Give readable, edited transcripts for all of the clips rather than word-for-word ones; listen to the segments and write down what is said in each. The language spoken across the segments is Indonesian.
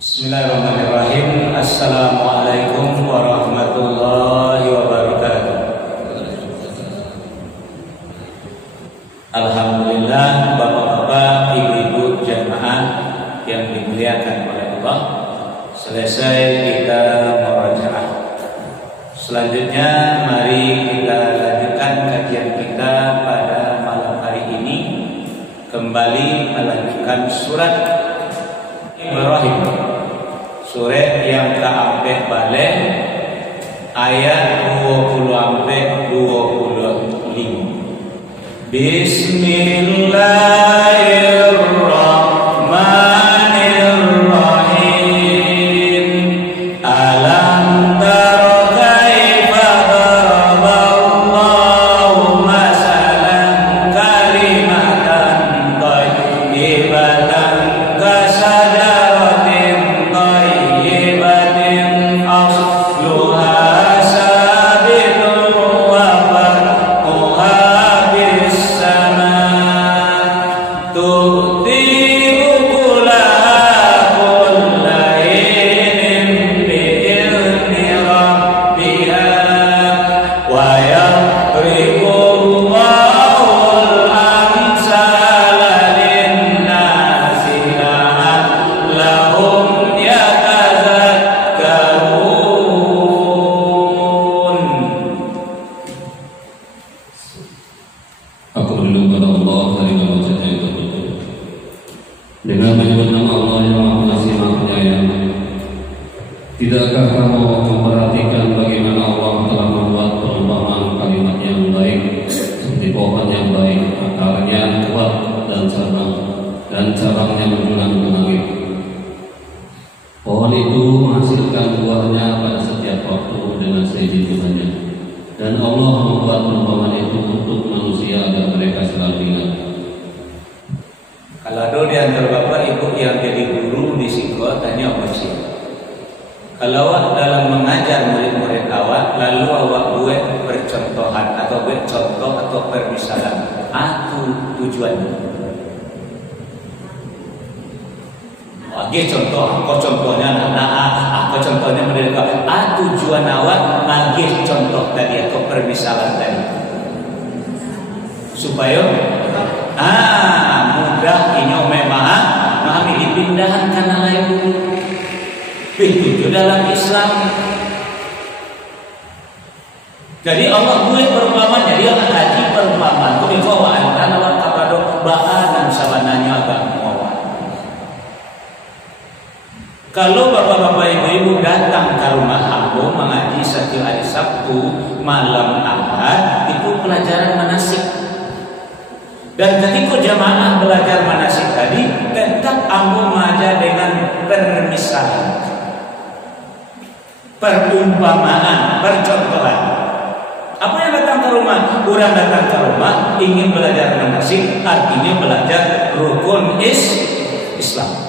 Bismillahirrahmanirrahim. Assalamualaikum warahmatullahi wabarakatuh. Alhamdulillah, bapak-bapak, ibu-ibu jamaah yang dimuliakan oleh Allah. Selesai kita murojaah. Selanjutnya mari kita lanjutkan kajian kita pada malam hari ini. Kembali melanjutkan surat Ibrahim, surat yang ke-4 balik ayat 20-25. Bismillahirrahmanirrahim. Alam tara kaifa daraballahu masalan kalimatan thayyibatan kasajaratin thayyibatin asluha sabitun wa far'uha bis sama tu'ti ukulaha kullainin bi'izni rabbiha wa yadribullahu al-amsala linnasi la'allahum yatazakkarun. Aku berlindung pada Allah dari nama wajahnya yang tertutup. Dengan menyebut nama Allah yang Maha Pengasih Maha Penyayang. Tidakkah kamu memperhatikan bagaimana Allah telah membuat perumpamaan kalimat yang baik seperti pohon yang baik, akarnya kuat dan cabangnya menjulang ke langit. Pohon itu menghasilkan buahnya pada setiap waktu dengan seizin Tuhannya. Dan Allah membuat perumpamaan itu untuk manusia agar mereka selalu ingat. Kalau ada di antara bapak ibu yang jadi guru di Singgo, tanya apa sih? Kalau awak dalam mengajar murid-murid awak, lalu awak buat percontohan atau buat contoh atau permisalan, itu tujuannya. Bagi contoh, apa contohnya apa contohnya mereka? Tujuan awak bagi contoh tadi atau permisalan tadi, supaya mudah ini memahami dipindahkan karena lain dulu. Begitu dalam Islam. Jadi Allah buat perumpamaan, jadi Allah haji perumpamaan. Kau dibawa antara awak kepada baan sabananya agama. Kalau bapak-bapak ibu-ibu datang ke rumah Ambo mengaji setiap hari Sabtu malam Ahad, itu pelajaran manasik. Dan ketika jamaah belajar manasik tadi, tetap Ambo mengajar dengan permisalan, perumpamaan, percontohan. Apa yang datang ke rumah? Orang datang ke rumah ingin belajar manasik, artinya belajar rukun Islam.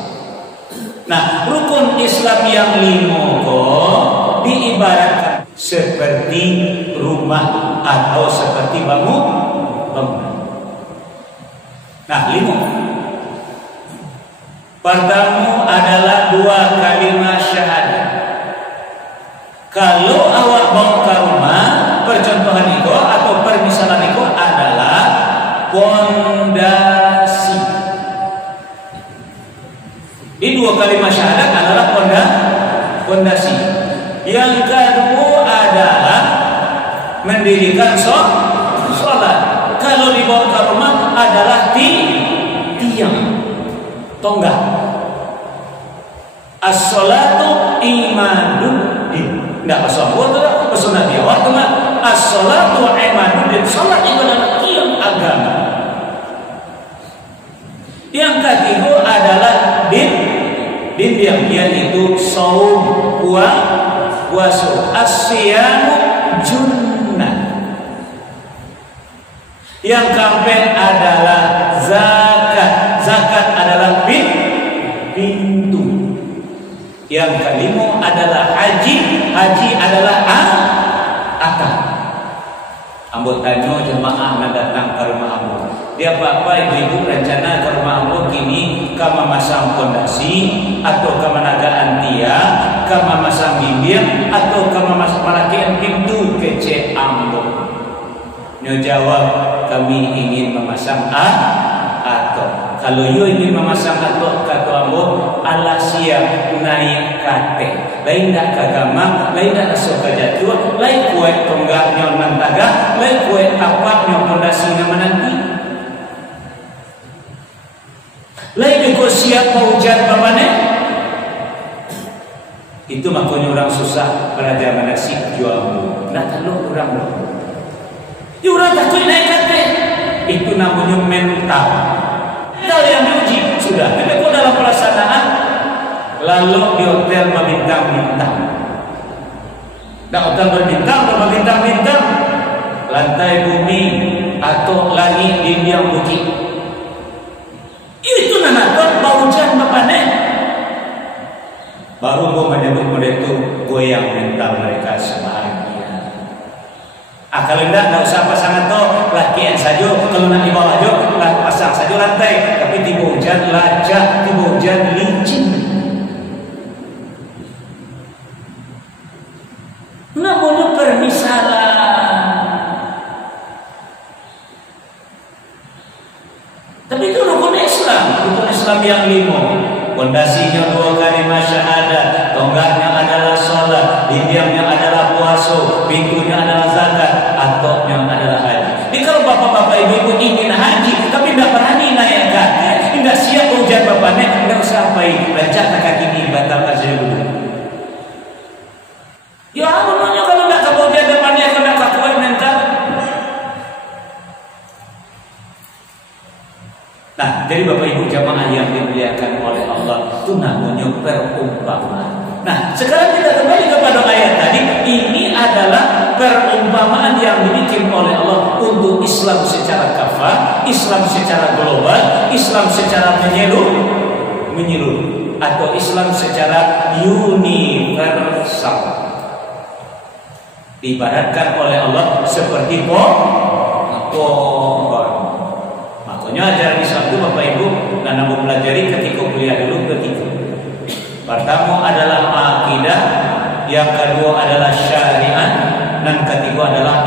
Nah, rukun Islam yang 5 diibaratkan seperti rumah atau seperti bangunan. Nah, 5. Pertama adalah 2 kalimat syahadat. Kalau awak bawa ke rumah, percontohan itu atau permisalan itu adalah pondasi. Ini 2 kalimat syahadat adalah pondasi. Yang kedua adalah mendirikan sholat. Kalau dibawa ke rumah adalah tiang, tonggak. As-sholatu imaduddin. Tidak as-sholatu pesunat dia. Waktu as-sholatu imaduddin. Sholat itu adalah tiang agama. Yang ketiga adalah din yang yaitu saum, puasa. As-siyamu junnah. Yang keempat adalah zakat. Zakat adalah pintu. Yang kelima adalah haji. Haji adalah akad. Ambo tanya jemaah yang datang ke rumah ambo. Dia bapak ibu-ibu rencana ke rumah ambo kini kama masang pondasi atau kama nagaan dia kama masang bibir atau kama masang malakian pintu kece ambo. Nyo jawab, kami ingin memasang atau. Kalau yo ingin memasang atau kata ambo, ala siap naik kate. Lain dak kagama, lain dak suka jatuh, lain kue tonggak nyo nantaga, lain kue tapak nyo pondasi na menanti. Lain juga siap mau hujan bapane. Itu makanya orang susah belajar manasik jual. Nak tahu orang lo. Orang takut naik kate. Itu namanya mental. Mental yang diuji sudah. Tapi kalau dalam pelaksanaan lalu di hotel berbintang-bintang. Nah, hotel berbintang-bintang, lantai bumi atau langit dinding bukit. Itu nanaton bau hujan bapane. Baru gua menyebut mereka itu goyang mental mereka sebahagia. Kalau tidak usah pasang atau lakian saja. Kalau nak di bawah aja pasang saja lantai. Tapi tiba hujan lajah, tiba hujan licin. Namun permisalan. Tapi itu rukun Islam yang 5. Pondasinya 2 kalimat syahadat, tonggaknya adalah sholat, dindingnya adalah puasa, pintunya adalah zakat, atoknya adalah haji. Jadi kalau bapak-bapak ibu-ibu ingin haji tapi tidak berani naik kaki, tidak siap ujian bapaknya, tidak usah apa-apa, baca kaki ini batalkan saja dulu. Ya namanya kalau tidak kemudian depannya kena kakuan mental. Nah, jadi Bapak Ibu jamaah yang dimuliakan oleh Allah, itu namanya perumpamaan. Nah, sekarang kita kembali kepada ayat tadi. Ini adalah perumpamaan yang dibikin oleh Allah untuk Islam secara kafah, Islam secara global, Islam secara menyeluruh, atau Islam secara universal. Diibaratkan oleh Allah seperti pohon. Makanya ajaran Islam itu Bapak Ibu dan Anda pelajari ketika kuliah dulu begitu. Pertama adalah akidah, yang kedua adalah syariat, dan ketiga adalah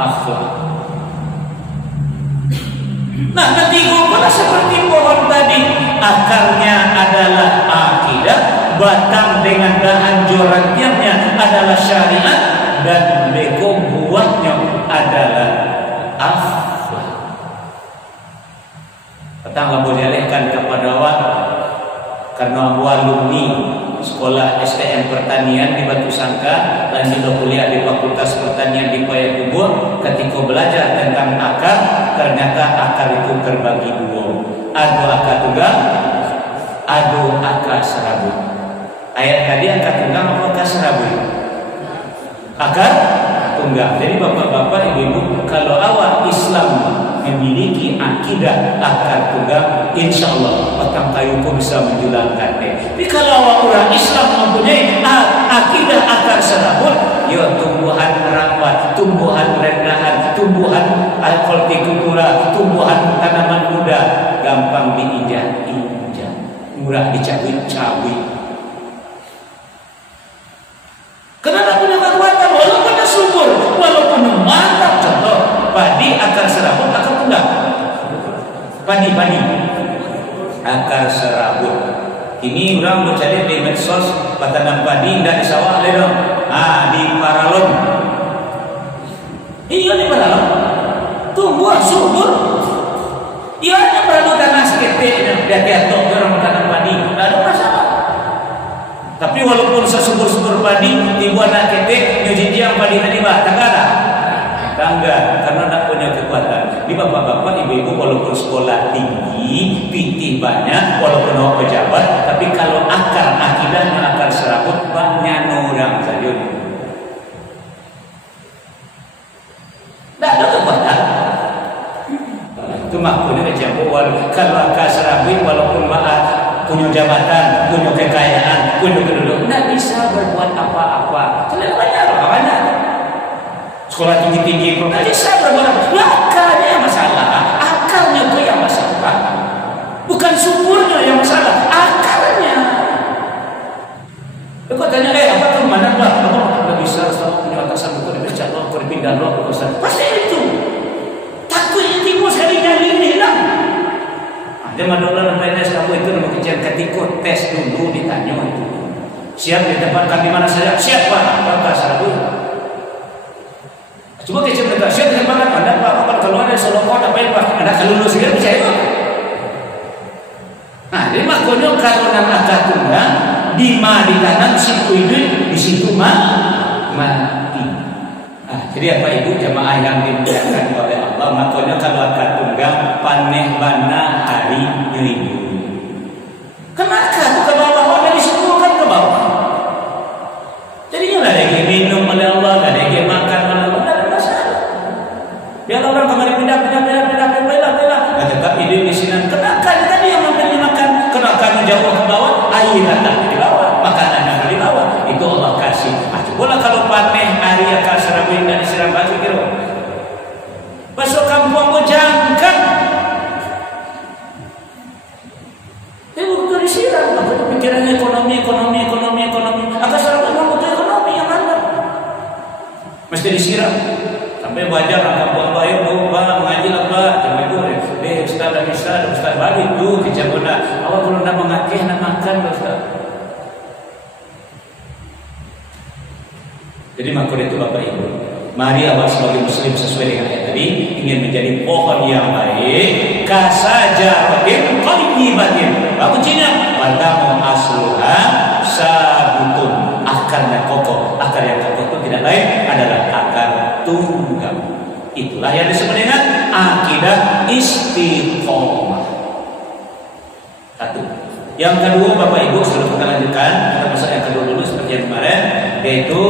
akhlak. Nah, ketiga pada seperti pohon tadi, akarnya adalah akidah, batang dengan dahan jorantiannya adalah syariat, dan lego buahnya adalah akhlak. Petang boleh dialihkan kepada awak karena alumni sekolah STM Pertanian di Batu Sangka dan juga kuliah di Fakultas Pertanian di Payakumbuh. Ketika belajar tentang akar, ternyata akar itu terbagi 2. Ada akar tunggal, ada akar serabut. Ayat tadi akar tunggal apa akar serabut? Akar tunggal. Jadi bapak-bapak, ibu-ibu, kalau awak Islam memiliki akidah akar tunggal, insya Allah batang kayu pun bisa menjulang kate. Tapi kalau orang Islam mempunyai akidah akar serabut, ya tumbuhan merambat, tumbuhan rendahan, tumbuhan hortikultura, tumbuhan tanaman muda gampang diinjak-injak, murah dicabut-cabut. Kenapa punya kekuatan? Walaupun subur, walaupun mantap. Contoh padi akar serabut, akar tunggal. Padi akar serabut. Ini orang mencari di medsos patanam padi tidak di sawah dong. Di paralon. Iya di paralon. Tumbuh subur. Iya hanya perlu tanah seketik dia ketok orang tanam padi. Tidak ada masalah. Tapi walaupun sesubur-subur padi, ibu anak ketek nyuci yang padi tadi tangga karena tak punya kekuatan. Di bapak-bapak, ibu-ibu walaupun sekolah tinggi, pitih banyak, walaupun awak pejabat, tapi kalau akar akidahnya akar serabut, banyak orang saja. Tak ada kekuatan. Itu makanya kejampuan. Kalau akar serabut walaupun punya jabatan, punya kekayaan, punya kedudukan, tidak bisa berbuat apa-apa. Tidak banyak. Sekolah tinggi-tinggi tidak bisa berbuat apa-apa. Akarnya yang masalah. Akarnya itu yang masalah. Bukan suburnya yang masalah. Akarnya. Zaman dulu PNS kamu itu nomor kecil ketika tes dulu ditanya itu. Siap ditempatkan di mana saja? Siap Pak. Pak Sarabu. Cuma kecil mereka siap ditempatkan. Anda Pak kalau ada Solomon apa yang Pak? Anda kalau lulus segera percaya Pak. Nah, jadi makanya kalau nama akad tunggal di mana ditanam situ hidup di situ mati. Nah, jadi apa Ibu jamaah yang dimuliakan oleh Allah, makanya kalau akad tunggal paneh bana hari Minggu. Kenapa tuh ke bawah dari situ kan ke bawah. Jadinya nggak ada yang minum oleh Allah, nggak ada yang makan oleh Allah, nggak ada masalah. Biar orang kemarin pindah. Nah, tetap hidup di sini. Kenapa tadi yang memberi makan? Kenapa jauh ke bawah? Air datang di bawah, makanan yang di bawah. Itu Allah kasih. Coba kalau paneh hari akal serabin dan disiram baju kira. Masuk kampung mau jangkat. Bukan disiram. Pikirannya ekonomi. Akal serabin mau butuh ekonomi yang mana? Mesti disiram. Sampai wajar kampung bayu berubah mengaji apa? Jangan itu. Ustaz balik tu kecabuna. Awak belum nak mengakih nak makan Ustaz. Jadi makanya itu Bapak Ibu, mari awak sebagai muslim sesuai dengan ayat tadi ingin menjadi pohon yang baik, kasajatin qayyibatin. Apa kuncinya? Wadamu asluha sabutun. Akarnya kokoh. Akar yang kokoh itu tidak lain adalah akar tunggal. Itulah yang disebut dengan akidah istiqomah. Satu. Yang kedua Bapak Ibu sudah kita lanjutkan. Kita masuk yang kedua dulu seperti yang kemarin, yaitu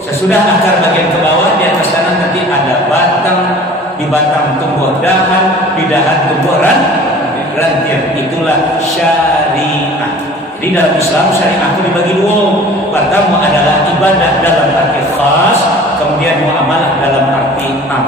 sesudah akar bagian ke bawah, di atas sana nanti ada batang, di batang tumbuh dahan, di dahan tumbuh ranting. Itulah syariat. Di dalam Islam syariat itu dibagi dua. Pertama adalah ibadah dalam arti khas, kemudian muamalah dalam arti am.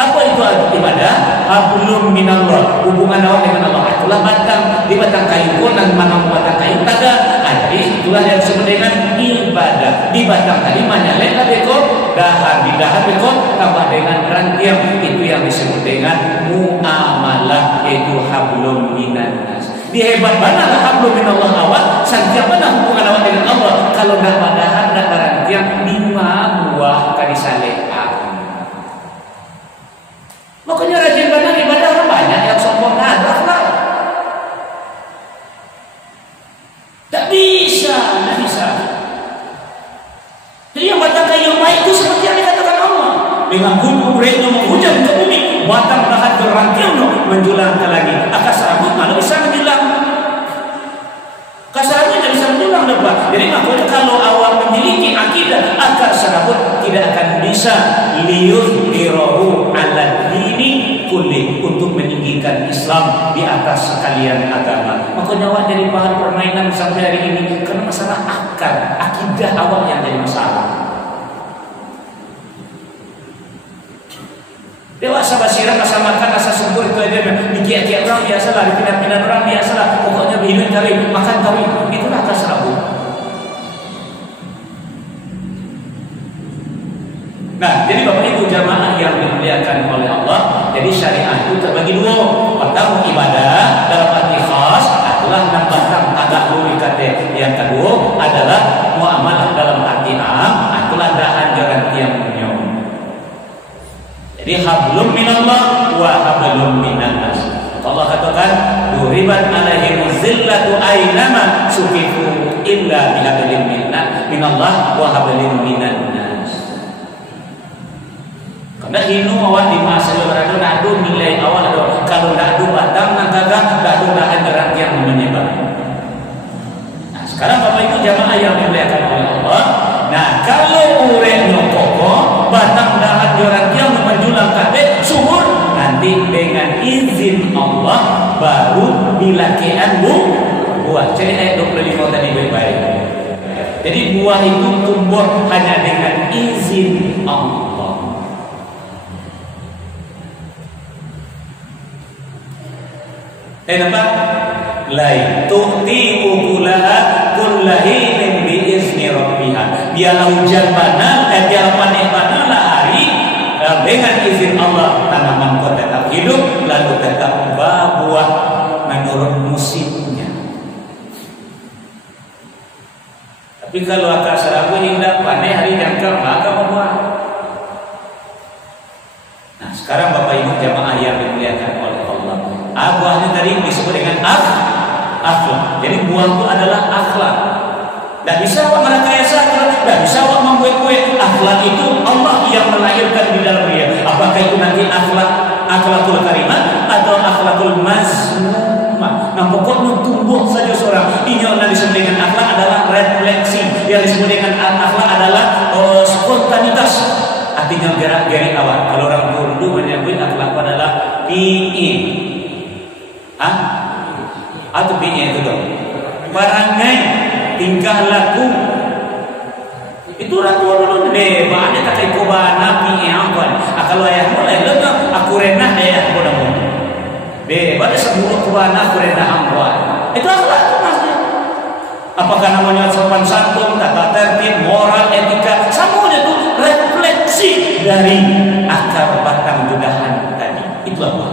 Apa itu ibadah? Hablum minallah, hubungan awak dengan Allah. Itulah batang, di batang kayu pun dan mana batang kayu tada. Jadi itulah yang disebut dengan ibadah. Di batang tadi menyalek bekot, dahan di dahan bekot tambah dengan rantiang. Itu yang disebut dengan muamalah, yaitu hablum minannas. Di hebat mana lah hablum minallah awak, santiap mana hubungan awak dengan Allah. Kalau dah dahan dan rantiang 5 buah kadisaleh. Makanya rajin benar ibadah orang banyak yang sombong nadrah lah. Tak bisa. Jadi yang batang kayu baik itu seperti yang dikatakan Allah. Dengan gunung-gunungnya menghujam ke bumi, batang dahan berrantiang menjulang ke langit. Akas rambut mana bisa menjulang? Kasarnya tidak bisa menjulang dapat. Jadi makanya kalau awal memiliki akidah akar serabut tidak akan bisa liyudhhirahu ala dini kulli, untuk meninggikan Islam di atas sekalian agama. Makanya awak jadi bahan permainan sampai hari ini karena masalah akar, akidah awak yang jadi masalah. Dewasa basirah, rasa makan, rasa subur itu aja. Dikiak-kiak orang biasalah, dipindah-pindah orang biasalah. Pokoknya hidup cari makan tahu, itulah akar serabut. Nah, jadi Bapak Ibu jamaah yang dimuliakan oleh Allah, jadi syariat itu terbagi dua. Pertama ibadah dalam arti khas adalah nambahkan agak lurikate. Yang kedua adalah muamalah dalam arti am, itulah dahan jaran tiang dunia. Jadi hablum minallah wa hablum minannas. Allah katakan duribat alaihim zillatu ainama sufifu illa bihablin minallah wa hablin minannas. Karena hinu awak di masa lebaran nadu nilai awal ada. Kalau nadu batang nangkaga nadu dahan jaran yang menyebar. Nah, sekarang Bapak Ibu jamaah yang dimuliakan oleh Allah. Nah, kalau urenya kokoh, batang dahan jaran yang menjulang kabeh subur, nanti dengan izin Allah baru dilakian buah. Jadi ayat 25 tadi baik-baik. Jadi buah itu tumbuh hanya dengan izin Allah. Nampak? Lain tu'ti ukulaha kullahinin biizni rabbiha. Biarlah hujan mana, biarlah panen mana lah hari, dengan izin Allah tanaman kau tetap hidup lalu tetap kalau akal serabu hingga pandai hari jangka maka membuat. Nah sekarang Bapak Ibu jamaah yang dimuliakan oleh Allah, buahnya tadi disebut dengan akhlak. Jadi buah itu adalah akhlak. Tidak bisa awak merekayasa, tidak bisa awak membuat-buat. Akhlak itu Allah yang melahirkan di dalam dia. Apakah itu nanti akhlakul karimah atau akhlakul mazmumah? Nah pokoknya tumbuh saja seorang. Ini yang disebut dengan akhlak adalah refleksi. Yang disebut dengan akhlak adalah spontanitas. Artinya gerak-gerik awak. Kalau orang Urdu menyebut akhlak adalah PI. Atau PI itu dong. Perangai, tingkah laku. Itu orang tua dulu deh. Banyak tak ikut bana PI apa. Kalau ayah mulai lengkap, aku renah ayah aku namun. Pada sebelum kubana aku renah apa. Itu akhlak itu maksudnya. Apakah namanya sopan santun, tata tertib, moral, etika, semuanya itu refleksi dari akar batang budahan tadi. Itu apa?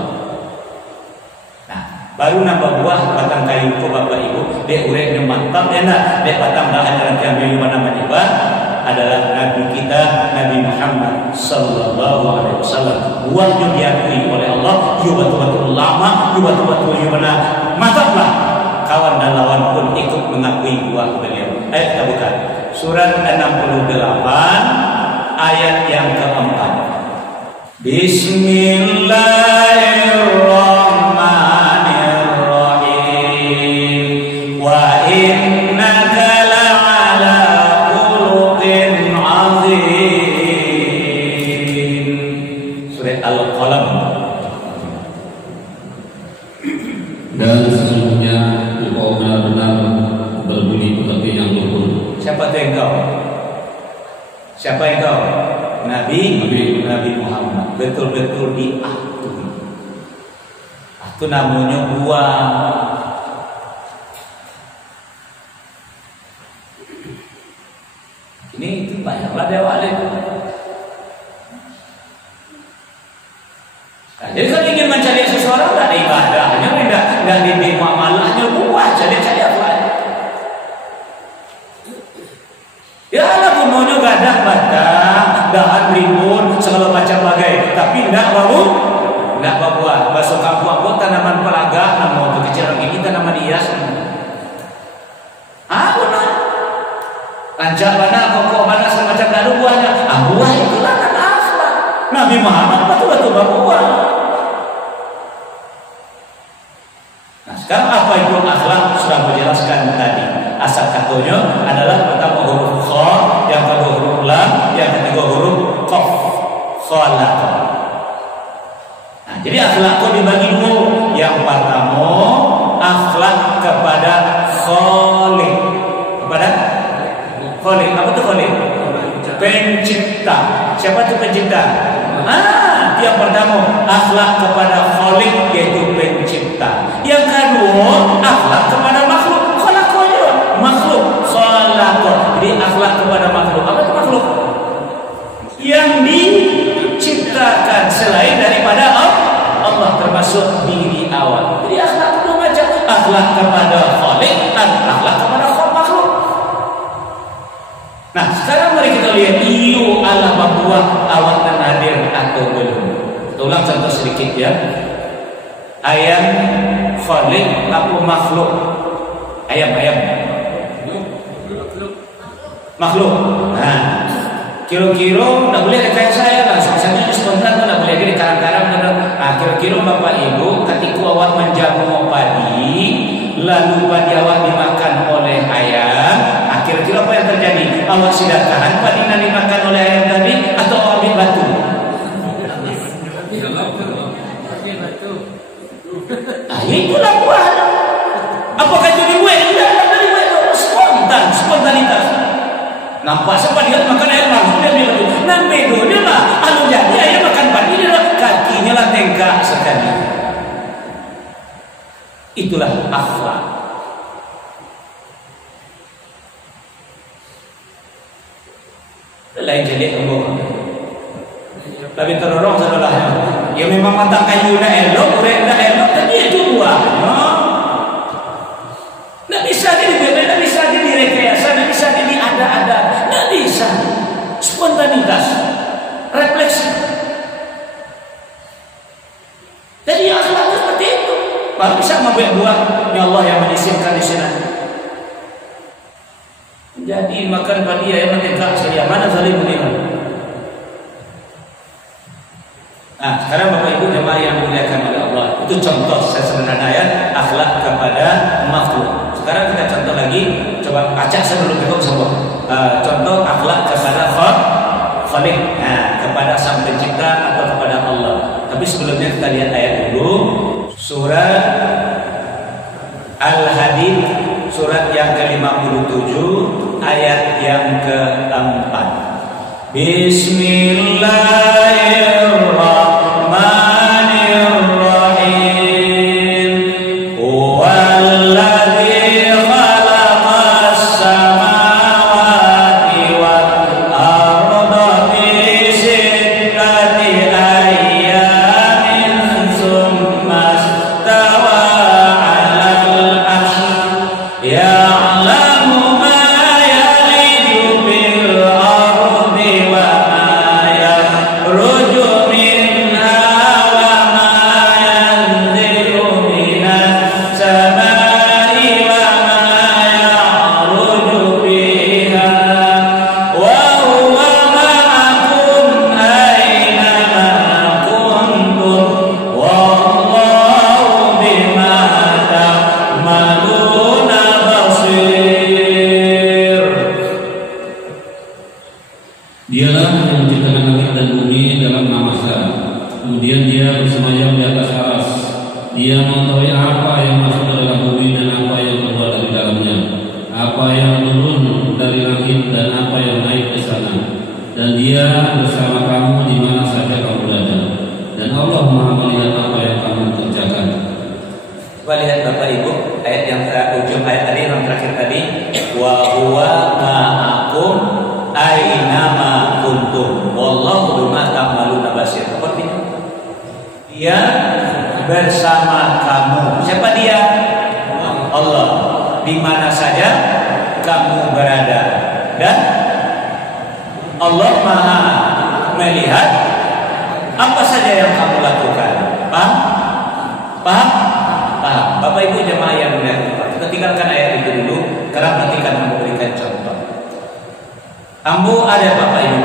Nah, baru nambah buah batang kayu ko Bapak Ibu, dek urek mantap enak, dek batang bahan dalam kami mana menyebah adalah Nabi kita Nabi Muhammad sallallahu alaihi wasallam. Buahnya diakui oleh Allah, yo betul-betul lama, yo betul-betul yo benar. Mantaplah kawan dan lawan pun ikut mengakui buah beliau. Kita buka surat 68 ayat yang keempat. Bismillahirrahmanirrahim. Wa innaka la'ala khuluqin 'azim. Surat Al-Qalam. Dan sesungguhnya engkau benar-benar berbudi pekerti yang luhur. Siapa itu engkau? Siapa engkau? Nabi Muhammad. Betul-betul diatur. Itu namanya buah. Ini itu banyaklah dewa itu. Nah, jadi kalau ingin mencari seseorang tidak ada ibadahnya, tidak di muamalahnya, buah cari apa? Ya Allah gunanya gadah batang, dahan rimbun, segala macam bagai, tapi tidak buah. Bahasa kampung aku tanaman pelaga, nama untuk kecil ini tanaman hias. Benar. Lancak mana, pokok mana, semacam lalu buahnya. Buah itulah kan akhlak. Nabi Muhammad betul-betul berbuah. Nah sekarang apa itu akhlak sudah menjelaskan tadi. Asal katanya adalah pertama huruf kha, yang kedua huruf lam, yang ketiga huruf qaf. Khalaq. Nah, jadi akhlak itu dibagi dua. Yang pertama akhlak kepada Khaliq. Kepada Khaliq. Apa itu Khaliq? Pencipta. Siapa itu pencipta? Yang pertama akhlak kepada Khaliq yaitu pencipta. Yang kedua akhlak kepada makhluk. Makhluk khalaq. Jadi akhlak kepada makhluk. Apa itu makhluk? Yang diciptakan selain daripada Allah, termasuk diri awal. Jadi akhlak itu macam akhlak kepada Khaliq dan akhlak kepada makhluk. Nah sekarang mari kita lihat iyo ala buah awak dan hadir atau belum. Kita ulang contoh sedikit ya. Ayam Khaliq apa makhluk? Ayam makhluk. Nah, kira-kira tak boleh dekat saya langsung saja spontan, tak boleh di karang-karang. Kira-kira Bapak Ibu ketika awak menjamu padi, lalu padi awak dimakan oleh ayam, kira-kira apa yang terjadi? Awak sudah tahan padi yang dimakan oleh ayam tadi atau awak ambil batu? Itulah buah. Apakah itu dibuat? Tidak, dari buat spontanitas. Nampak siapa dia makan air langsung dia bilang, nan bedo dia lah. Jadi ayam makan padi dia lah, kakinya lah tengkak sekali. Itulah akhlak. Lain jadi tembok. Tapi terorong saudara. Ya memang matang kayu dah elok, dah elok, tapi itu buah. Tidak bisa direkayasa, tidak bisa diada-ada. Baru bisa membuat buah. Ya Allah yang mengizinkan di sana. Jadi makan padi ayam tegak saya mana zalim ini. Nah, sekarang Bapak Ibu jemaah yang dimuliakan oleh Allah, itu contoh sesederhana akhlak kepada makhluk. Sekarang kita contoh lagi, coba baca sebelum kita semua. Contoh akhlak kepada Khalik, kepada Sang Pencipta atau kepada Allah. Tapi sebelumnya kita lihat ayat dulu, surat Al-Hadid, surat yang ke-57, ayat yang ke-4. Bismillahirrahmanirrahim. Huwallazi khalaqas samawati wal arda fi sittati ayyamin tsumma istawa 'alal 'arsy ya'lamu ma yaliju bil ardi wa ma yakhruju minha wa ma yanzilu minas samai wa ma ya'ruju fiha wa huwa ma'akum aina ma kuntum wallahu bima ta'maluna basir. Dialah yang menciptakan langit dan bumi dalam 6 masa. Kemudian Dia bersemayam di atas aras. Dia mengetahui apa yang masuk ke dalam bumi dan apa yang keluar dari dalamnya, apa yang turun dari langit dan apa yang naik ke sana. Dan Dia bersama kamu di mana saja kamu berada. Dan Allah Maha melihat apa yang kamu kerjakan. Coba lihat Bapak Ibu ayat yang ujung ayat tadi yang terakhir tadi, wa huwa ma'akum aina ma kuntum wallahu bima ta'maluna basir. Seperti itu. Dia bersama kamu. Siapa dia? Allah. Di mana saja kamu berada. Dan Allah Maha melihat apa saja yang kamu lakukan. Paham? Paham? Paham. Bapak Ibu jemaah yang mulia, kita tinggalkan ayat itu dulu karena nanti akan memberikan contoh. Ambo ada Bapak Ibu.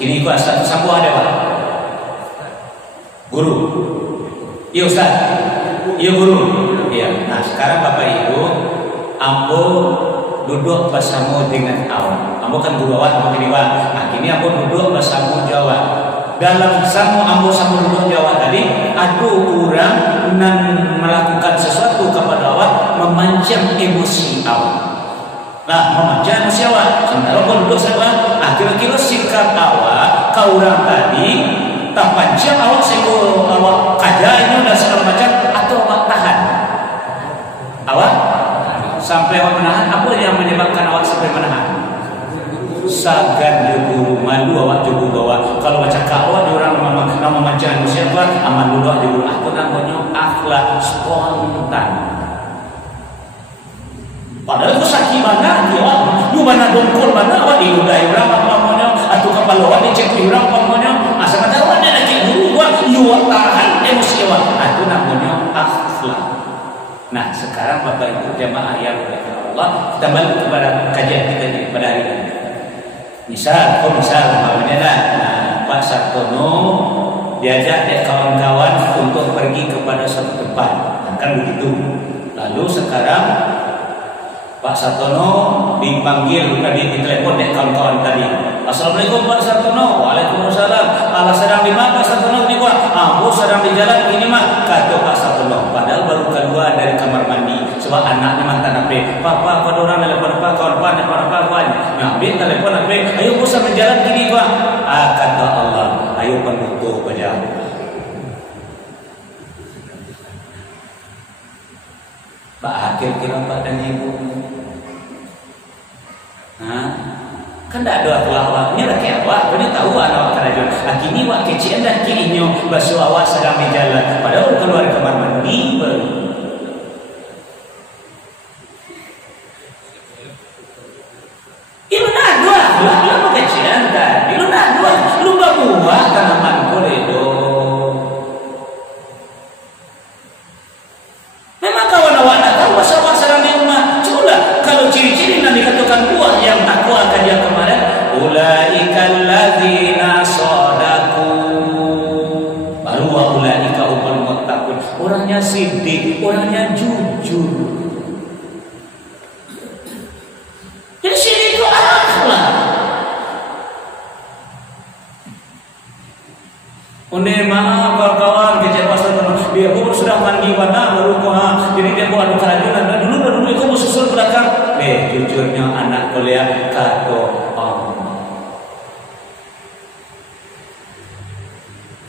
Kini gua satu sambo ada Pak. Guru. Iya Ustaz. Iya guru. Iya. Nah sekarang Bapak Ibu, ambo duduk bersama dengan awak. Ambo kan guru awak, ambo kini Pak. Nah kini ambo duduk bersama jawab. Dalam ambo sama duduk jawab tadi, ada orang yang melakukan sesuatu kepada awak, memancing emosi awak. Nah, memancing emosi awak. Sementara pun duduk sama, kira-kira sikap awak, kau orang tadi, tak pancing awak sehingga awak kaja ini dan segala macam, atau awak tahan? Awak sampai awak menahan. Apa yang menyebabkan awak sampai menahan? Sagan juguru mandu awak juguru awak. Kalau baca awak orang nama macam siapa? Aman dulu awak juguru. Aku namanya akhlak spontan. Padahal itu sakit mana dia? Lu mana dongkol mana awak diudai orang namanya? Atau kapal awak dicek orang namanya? Asal ada awak ada kayak guru awak. You tahan emosi awak. Itu namanya akhlak. Nah sekarang Bapak Ibu jamaah yang dimuliakan Allah, kita balik kepada kajian kita pada hari ini. Misal umpamanya Pak Sartono diajak kawan-kawan untuk pergi kepada suatu tempat, kan begitu. Lalu sekarang Pak Sartono dipanggil tadi di telepon kawan-kawan tadi. Assalamualaikum Pak Sartono. Waalaikumsalam. Allah sedang di mana Pak Sartono? Ini Pak. Aku sedang di jalan ini Mak. Kata Pak Sartono. Padahal baru keluar dari kamar mandi. Sebab anaknya mantan apa? Pak, pada orang telepon Pak, kawan-kawan telepon apa? Ngambil telepon apa? Ayo bosan berjalan gini Pak. Kata Allah. Ayo penutup aja. Pak Hakim kira Pak dan Ibu. Kan tak ada awak-awaknya dah kayak awak. Dia tahu anak kerajaan. Kini awak kecil dah kini basuh awak sedang di jalan. Padahal keluar kamar mandi baru. Lu nak dua, lu kecil tadi. Lu nak dua, lu bawa tanaman boleh dong. orangnya sidik, orangnya jujur. Jadi syirik itu akhlak. Onde maaf kawan-kawan kecil pastor dia aku sudah mandi mana baru kok jadi dia buat kerajunan dan dulu aku susul belakang jujurnya anak kuliah kado Allah.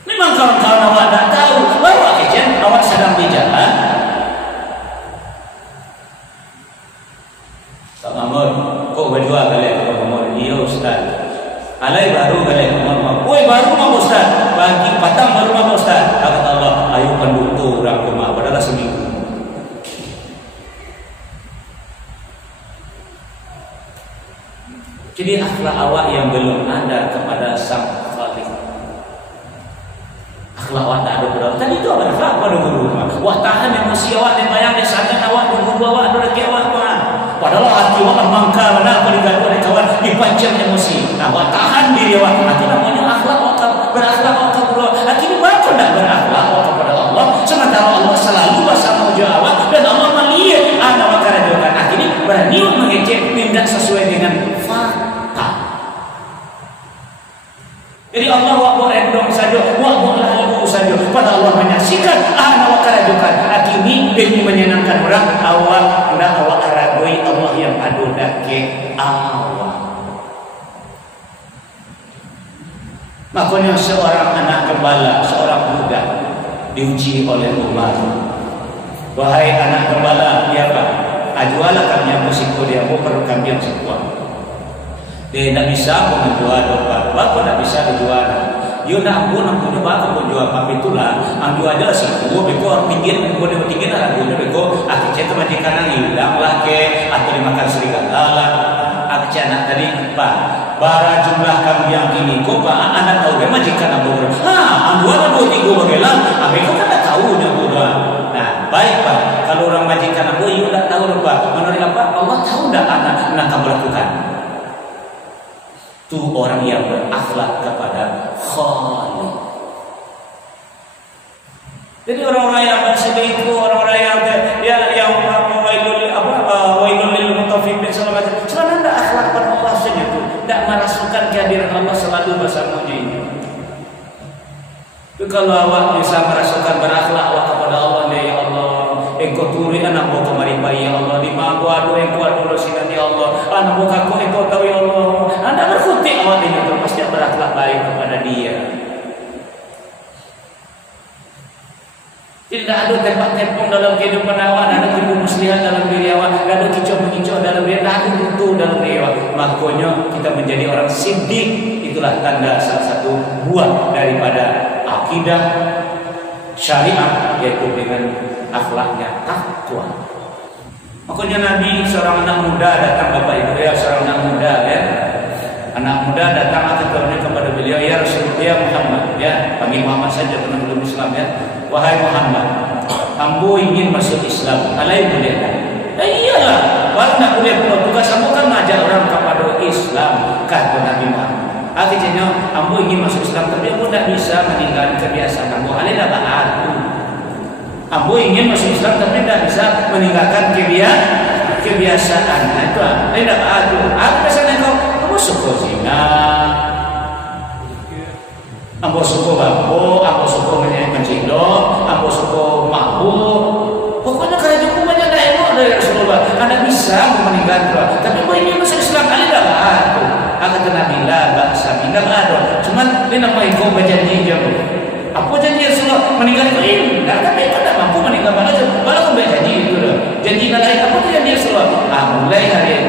Memang kawan-kawan awak tak tahu bahwa kecil awak sedang di jalan tak ngamur kok berdua kali aku ngomong iya ustaz alai baru kali ngomong woi baru mau ustaz bagi patang baru mau ustaz kata Allah ayo pendutu orang rumah padahal seminggu. Jadi akhlak awak yang belum ada kepada sang Khalik. Akhlak awak tak ada berapa. Tadi itu apa akhlak pada guru rumah. Wah tahan emosi awak dan bayang dia sangat awak guru awak ada lagi awak tuan. Padahal hati awak mangkal mana apa digaduh oleh kawan dipancing emosi. Nah, awak tahan diri awak. Itu namanya akhlak awak berakhlak awak kepada Allah. Akhirnya baru tidak berakhlak awak kepada Allah. Sementara Allah selalu bersama awak dan Allah melihat anak awak kerajukan. Akhirnya berani mengejek tidak sesuai dengan fakta. Jadi Allah wabuk rendong saja, wabuklah lagu saja. Pada Allah menyaksikan anak awak kerajukan. Akhirnya demi menyenangkan orang awak tidak awak aragui Allah yang adu dake awak. Makanya seorang anak gembala, seorang budak diuji oleh Umar. Wahai anak gembala, ya Pak, ajualah kami yang musiko dia mau perlu kami yang sebuah. Dia tidak bisa menjual doa, bapak tidak bisa dijual. Dia nak ampun bapak menjual kami itulah, ambil aja sih. Gua beko tinggi, gua dapat tinggi lah. Gua beko akhirnya teman kanan hilang lah ke atau dimakan serigala. Akhirnya tadi Pak, bara jumlah kami yang ini, kok Pak anak tahu dia majikan abu berapa? Ambil ada 2-3 bagelah, abeko kan tak tahu dia berapa. Nah, baik Pak. Kalau orang majikan abu, you tak tahu Pak. Menurut apa? Allah tahu tak anak kamu lakukan. Itu orang yang berakhlak kepada Khalik. Jadi orang-orang yang bersedekah, orang-orang yang wailul lil mutaffifin segala macam. Cuma anda akhlak pada Allah saja tu, tidak merasukan kehadiran Allah selalu bersama dirinya. Kalau awak bisa merasukan berakhlak awak kepada Allah, ya Allah, engkau turi anak buah kemari bayi ya Allah, di mahu adu engkau adu rasinan ya Allah, anak buah aku engkau tahu ya Allah. Anda berkutik awak ini tu pasti berakhlak baik kepada dia. Tidak ada tempat-tempat dalam kehidupan awak, ada tipu muslihat dalam diri awak, ada kicau-kicau dalam diri, ada tutu dalam diri awak. Makanya kita menjadi orang siddiq, itulah tanda salah satu buah daripada akidah syariat, yaitu dengan akhlaknya takwa. Makanya Nabi seorang anak muda datang bapak ibu ya, seorang anak muda ya. Anak muda datang kepada beliau, ya Rasulullah, ya Muhammad, ya panggil Muhammad saja karena belum Islam ya. Wahai Muhammad, ambo ingin masuk Islam, alai boleh tak? Iyalah, walau nak boleh pun tugas ambo kan mengajar orang kepada Islam, kata Nabi Muhammad. Akhirnya ambo ingin masuk Islam, tapi ambo tidak bisa meninggalkan kebiasaan ambo. Alai dah baatu. Ambo ingin masuk Islam, tapi tidak bisa meninggalkan kebiasaan. Nah itu, alai dah baatu. Apa pesan engkau? Ambo suka zina, ambo suka babo, ambo suka mencindong, ambo suka mabuk. Pokoknya kerja banyak dah elok dari Rasulullah. Anda bisa meninggalkan, tapi ambo ingin masuk Islam, alai dah baatu. Kata Nabi la ba'sa minal ada. Cuman dia nak ikut berjanji je. Apa janji Rasulullah? Meninggal itu tak tapi tak mampu meninggalkan aja. Baru berjanji itu dah. Janji lain apa tu janji Rasulullah? Mulai hari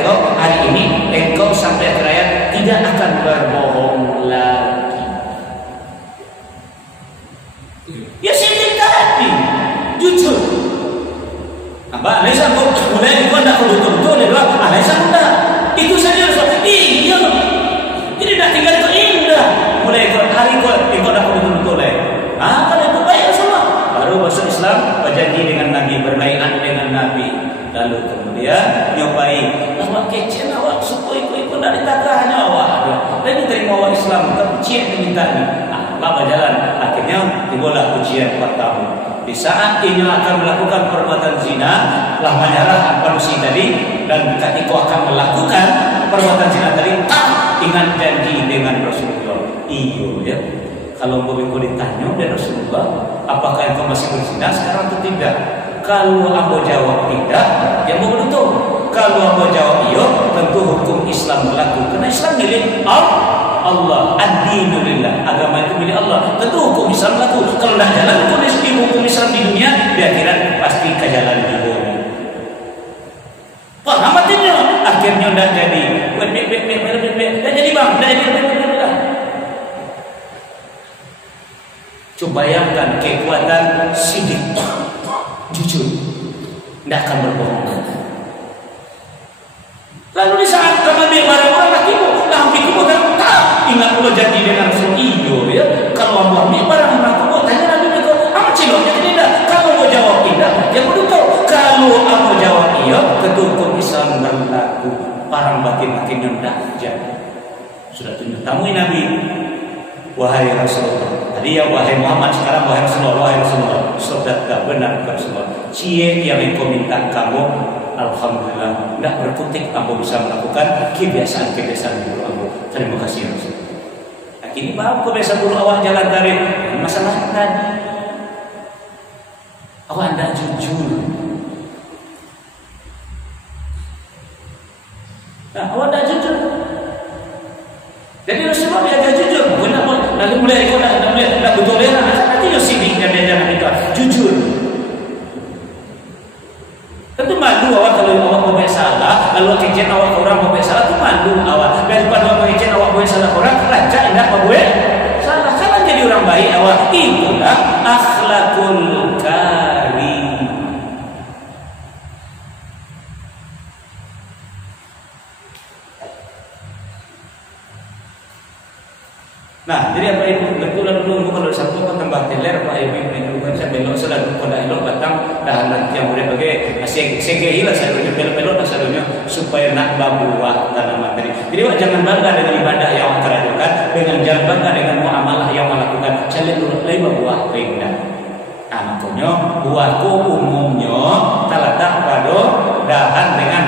ini engkau sampai akhir tidak akan berbohong lagi. Ya sini tadi jujur. Apa? Alasan kau mulai kau nak betul-betul dia bilang alasan tak. Itu saja Rasulullah. Iya. Jadi dah tinggal itu indah. Mulai hari kau dah betul-betul kalau itu baik Rasulullah. Baru masuk Islam, berjanji dengan Nabi, berbaiat dengan Nabi. Lalu kemudian nyobai. Awak kecil, awak suka ikut-ikut dari takahnya awak. Lalu terima awak Islam, tapi cik minta ni. Allah berjalan. Akhirnya timbullah ujian pertama. Di saat ia akan melakukan perbuatan zina, lah menyerah manusia tadi, dan ketika akan melakukan perbuatan zina tadi, ingat janji dengan Rasulullah. Iyo ya. Kalau mau ditanya dan Rasulullah, apakah engkau masih berzina sekarang atau tidak? Kalau aku jawab tidak, ya mau betul. Kalau aku jawab iya, tentu hukum Islam berlaku. Karena Islam milik Allah, ad-dinulillah, agama itu milik Allah. Tentu hukum Islam berlaku. Kalau tidak jalan hukum Islam di dunia, di akhirat pasti ke jalan di bumi. Wah, amatinnya akhirnya udah jadi. Udah jadi bang, udah jadi. Coba bayangkan kekuatan sidik, jujur, tidak akan berbohong. Lalu di saat kamu ambil barang orang lakimu, kamu tak ingat Allah janji dengan Rasul iyo ya. Kalau mau ambil barang orang lakimu, tanya Nabi itu, apa ciloknya tidak? Kalau mau jawab tidak, ya betul. Kalau kamu jawab iya, tentu hukum Islam berlaku. Parang batin-batin yang tidak jadi. Sudah tunjuk tamui Nabi. Wahai Rasulullah, tadi ya wahai Muhammad, sekarang wahai Rasulullah, wahai Rasulullah, saudara benar Rasulullah. Cie yang engkau minta kamu, alhamdulillah, tidak berkutik kamu bisa melakukan kebiasaan-kebiasaan dulu kamu. Terima kasih Rasulullah. Nah, ini baru kebiasaan dulu awak jalan dari masalah tadi. Awak tidak jujur. Nah, awak tidak jujur. Jadi Rasulullah dia agak jujur. Lalu mulai ikut nak betul ya. Nanti yo sini dan dia jangan itu jujur. Tentu malu awak kalau awak mau buat salah, lalu kecen awak orang mau buat salah tu malu awak. Daripada awak kecen awak buat salah orang, raja indah mau buat salah. Kalau jadi orang baik awak itulah akhlakul karim. Nah, jadi apa ibu kebetulan dulu kalau satu kan tambah teler apa ibu ini kan saya belok selalu pada elok batang dahan yang boleh pakai segehi lah selalunya belok selalunya supaya nak babuah tanaman tadi. Jadi wak jangan bangga dengan ibadah yang awak lakukan, dengan jangan bangga dengan muamalah yang melakukan. Cari dulu lima buah pindah. Nah, makanya buahku umumnya terletak pada dahan dengan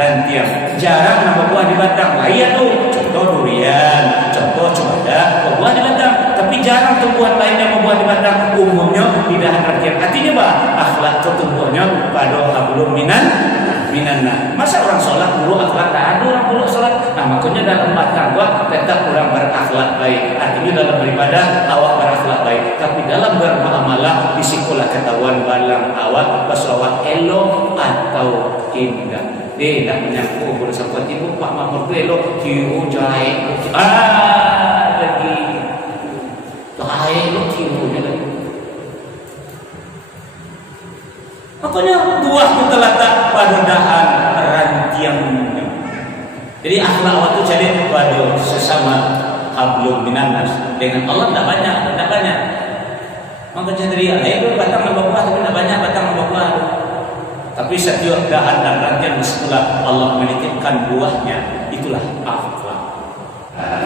rantian. Jarang nama buah di batang. Lah iya tuh, contoh durian, contoh cemada, buah di batang. Tapi jarang tumbuhan lainnya membuah di batang. Umumnya di dahan rantian. Artinya apa? Akhlak tumbuhnya pada hablum minanna. Masa orang sholat dulu akhlak tak ada orang dulu sholat. Nah, makanya dalam batang gua tetap orang berakhlak baik. Artinya dalam beribadah awak berakhlak baik. Tapi dalam bermuamalah disikulah ketahuan balang awak pesawat elok atau indah. Dia tak menyangkut boleh sampai ibu Pak Mahmud tu elok kiu jahit lagi jahit lo kiu je lagi. Makanya buah itu terletak pada dahan rantiangnya. Jadi akhlak waktu jadi pada sesama hablum minannas. Dengan Allah tidak banyak. Makanya dari itu batang membawa buah tapi tidak banyak batang membawa buah. Tapi setiap dahan dan rantian disitulah Allah menitipkan buahnya. Itulah akhlak.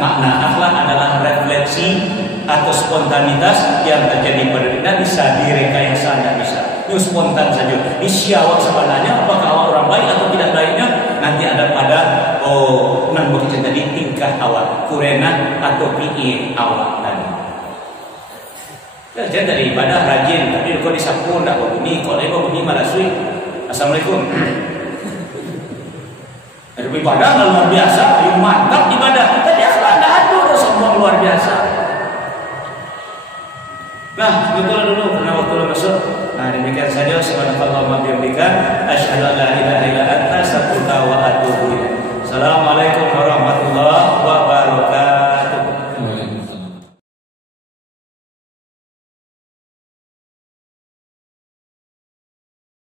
Makna akhlak adalah refleksi atau spontanitas yang terjadi pada kita, bisa direkayasa, tidak bisa. Itu spontan saja. Isiawak sebenarnya apakah awak orang baik atau tidak baiknya nanti ada pada nan begitu tadi tingkah awak, kurena atau pi awak tadi. Jadi dari ibadah rajin, tapi kalau disapu tidak begini, kalau begini malah sulit. Assalamualaikum. Ada ibadah luar biasa, yang mantap ibadah. Tadi akhlak tidak ada semua luar biasa. Nah, itulah dulu karena waktu masuk. Nah, demikian saja. Subhanallah wa bihamdika, asyhadu an la